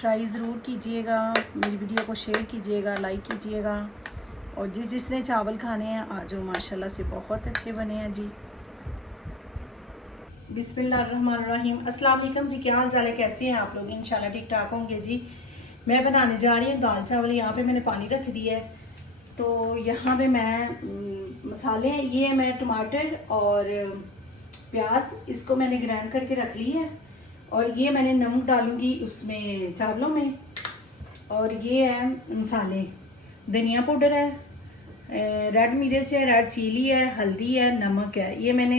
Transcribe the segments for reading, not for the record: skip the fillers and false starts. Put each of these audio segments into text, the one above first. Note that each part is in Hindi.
ट्राई ज़रूर कीजिएगा, मेरी वीडियो को शेयर कीजिएगा, लाइक कीजिएगा। और जिसने चावल खाने हैं आ जाओ, माशाल्लाह से बहुत अच्छे बने हैं जी। बिस्मिल्लाहिर्रहमानिर्रहीम। अस्सलाम वालेकुम जी, क्या हाल चाल है, कैसे हैं आप लोग? इंशाल्लाह ठीक ठाक होंगे जी। मैं बनाने जा रही हूँ दाल चावल। यहाँ पे मैंने पानी रख दिया है। तो यहाँ पे मैं मसाले हैं, ये मैं टमाटर और प्याज, इसको मैंने ग्राइंड करके रख ली है। और ये मैंने नमक डालूंगी उसमें चावलों में। और ये है मसाले, धनिया पाउडर है, रेड मिर्च है, रेड चिली है, हल्दी है, नमक है। ये मैंने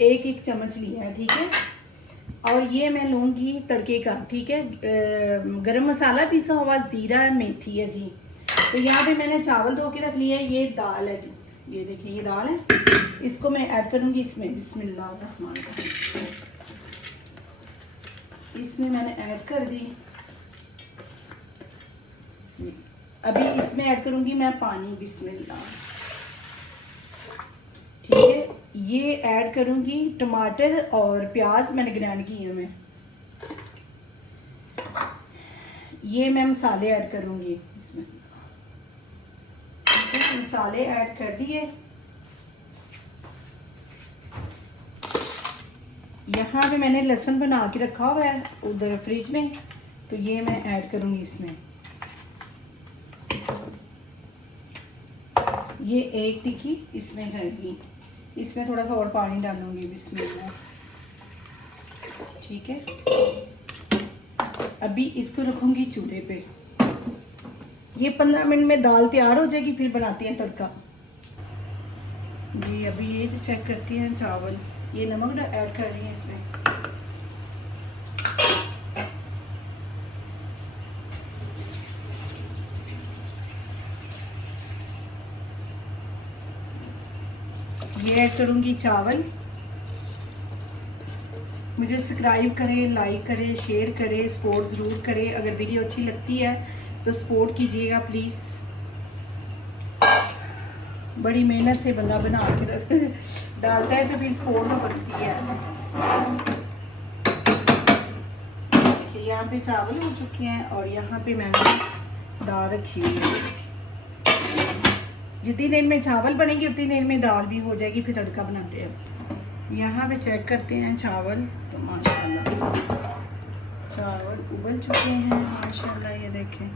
एक चम्मच लिया है, ठीक है। और ये मैं लूँगी तड़के का, ठीक है। गरम मसाला पिसा हुआ, ज़ीरा है, मेथी है जी। तो यहाँ पे मैंने चावल धो के रख लिया है। ये दाल है जी, ये देखिए ये दाल है। इसको मैं ऐड करूँगी इसमें। बिस्मिल्लाहिर्रहमानिर्रहीम। इसमें मैंने ऐड कर दी। अभी इसमें ऐड करूँगी मैं पानी। बिस्मिल्लाह, ठीक है। ये ऐड करूँगी टमाटर और प्याज मैंने ग्राइंड किए हैं मैं। ये मैं मसाले ऐड करूँगी इसमें। मसाले ऐड कर दिए। यहाँ पे मैंने लहसुन बना के रखा हुआ है उधर फ्रिज में, तो ये मैं ऐड करूँगी इसमें। ये एक टिक्की इसमें जाएगी। इसमें थोड़ा सा और पानी डालूंगी। बिस्मिल्लाह, ठीक है। अभी इसको रखूँगी चूल्हे पे। ये 15 मिनट में दाल तैयार हो जाएगी, फिर बनाते हैं तड़का जी। अभी ये तो चेक करते हैं चावल। ये नमक ऐड कर रही है इसमें। ये ऐड करूँगी चावल। मुझे सब्सक्राइब करें, लाइक करें, शेयर करें, सपोर्ट ज़रूर करें। अगर वीडियो अच्छी लगती है तो सपोर्ट कीजिएगा प्लीज़। बड़ी मेहनत से बंदा बना के डालता है तो फिर सपोर्ट तो बनती है। देखिए यहाँ पे चावल हो चुके हैं और यहाँ पे मैंने दाल रखी हुई है। जितनी देर में चावल बनेंगे उतनी देर में दाल भी हो जाएगी, फिर तड़का बनाते हैं। यहाँ पे चेक करते हैं चावल। तो माशाल्लाह से चावल उबल चुके हैं माशाल्लाह, ये देखें।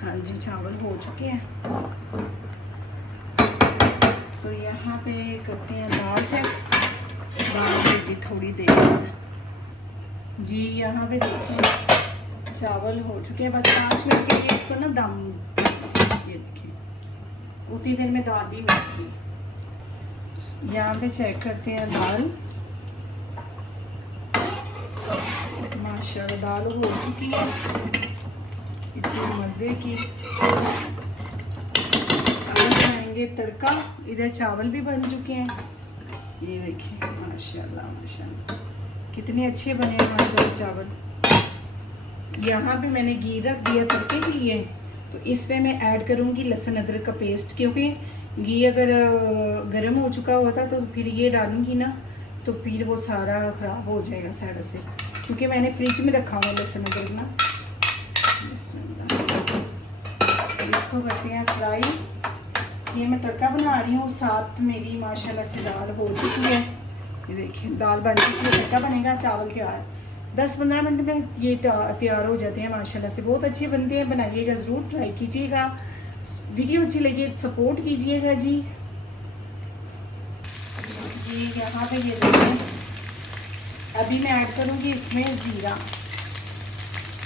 हाँ जी, चावल हो चुके हैं। तो यहाँ पे करते हैं दाल चेक। दाल देगी थोड़ी देर जी। यहाँ पे देखते हैं चावल हो चुके हैं, बस 5 मिनट के लिए इसको ना दम। ये देखिए उतनी देर में दाल भी होगी। यहाँ पे चेक करते हैं दाल। माशाल्लाह दाल हो चुकी है, इतनी मज़े की। बनाएंगे तड़का। इधर चावल भी बन चुके हैं, ये देखिए माशाल्लाह माशाल्लाह कितने अच्छे बने हैं माशाल्लाह चावल। यहाँ पे मैंने घी रख दिया तड़के के लिए। तो इसमें मैं ऐड करूँगी लहसुन अदरक का पेस्ट, क्योंकि घी अगर गर्म हो चुका होता तो फिर ये डालूँगी ना तो फिर वो सारा ख़राब हो जाएगा साइड से, क्योंकि मैंने फ्रिज में रखा हुआ लहसुन अदरक ना। इसको करते हैं फ्राई। ये मैं तड़का बना रही हूँ, साथ मेरी माशाल्लाह से दाल हो चुकी है। ये देखिए दाल बन चुकी है, तड़का बनेगा, चावल तैयार। 10-15 मिनट में ये तैयार हो जाते हैं माशाल्लाह से। बहुत अच्छे बनते हैं, बनाइएगा ज़रूर, ट्राई कीजिएगा। वीडियो अच्छी लगी तो सपोर्ट कीजिएगा जी। यहाँ पे ये देखिए अभी मैं ऐड करूँगी इसमें ज़ीरा।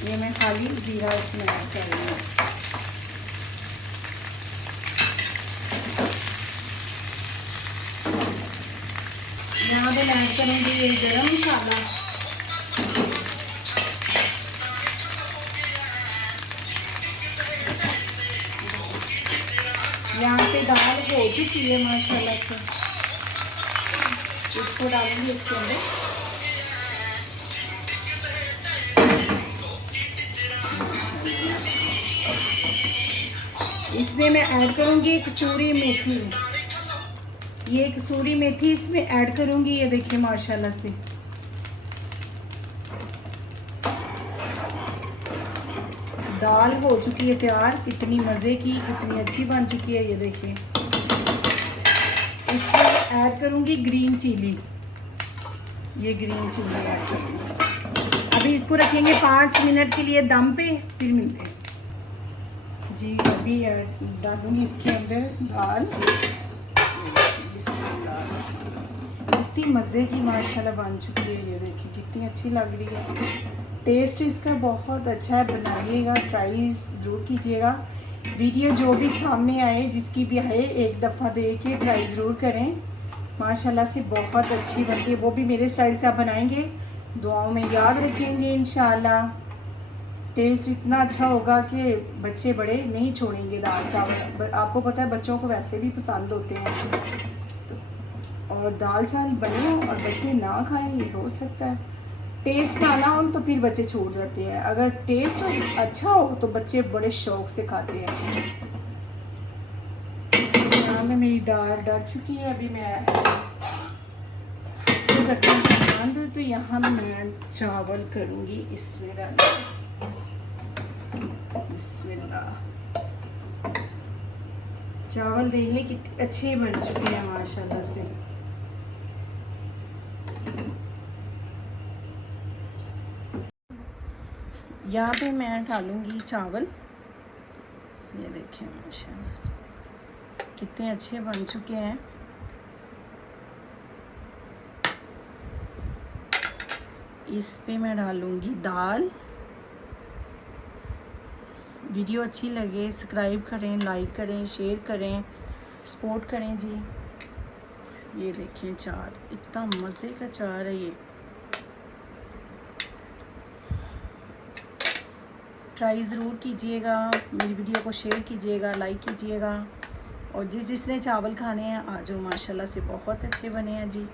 ये मैं खाली ज़ीरा इसमें ऐड कर रही हूँ। यहाँ पे मैं ऐड करूँगी ये गरम मसाला। यहाँ पे दाल हो चुकी है माशाल्लाह से। इसको डालूंगी इसके अंदर। इसमें मैं ऐड करूँगी कसूरी मेथी। ये कसूरी मेथी इसमें ऐड करूँगी। ये देखिए माशाल्लाह से दाल हो चुकी है तैयार, कितनी मज़े की, कितनी अच्छी बन चुकी है। ये देखिए, इसमें ऐड करूँगी ग्रीन चिली। ये ग्रीन चिली ऐड करूँगी। अभी इसको रखेंगे 5 मिनट के लिए दम पे, फिर मिलते हैं जी। अभी डालूँगी इसके अंदर दाल। कितनी मज़े की माशाल्लाह बन चुकी है। ये देखिए कितनी अच्छी लग रही है। टेस्ट इसका बहुत अच्छा है, बनाइएगा, ट्राई ज़रूर कीजिएगा। वीडियो जो भी सामने आए, जिसकी भी आए, एक दफ़ा देख के ट्राई ज़रूर करें। माशाल्लाह से बहुत अच्छी बनती है, वो भी मेरे स्टाइल से आप बनाएंगे, दुआओं में याद रखेंगे इंशाल्लाह। टेस्ट इतना अच्छा होगा कि बच्चे बड़े नहीं छोड़ेंगे दाल चावल। आपको पता है बच्चों को वैसे भी पसंद होते हैं, तो और दाल चावल बने हो और बच्चे ना खाएं, ये हो सकता है। टेस्ट ना हो तो फिर बच्चे छोड़ जाते हैं, अगर टेस्ट अच्छा हो तो बच्चे बड़े शौक से खाते हैं। यहाँ में मेरी दाल डल चुकी है। अभी मैं इसको करते हैं, तो यहाँ में मैं चावल करूँगी इसमें डाल। बिस्मिल्लाह। चावल देख लें कितने अच्छे बन चुके हैं माशाल्लाह से। यहाँ पे मैं डालूँगी चावल। ये देखिए माशाल्लाह से कितने अच्छे बन चुके हैं। इस पे मैं डालूँगी दाल। वीडियो अच्छी लगे सब्सक्राइब करें, लाइक करें, शेयर करें, सपोर्ट करें जी। ये देखें चार, इतना मज़े का चार है ये। ट्राई ज़रूर कीजिएगा, मेरी वीडियो को शेयर कीजिएगा, लाइक कीजिएगा, और जिसने चावल खाने हैं आ जाओ, माशाल्लाह से बहुत अच्छे बने हैं जी।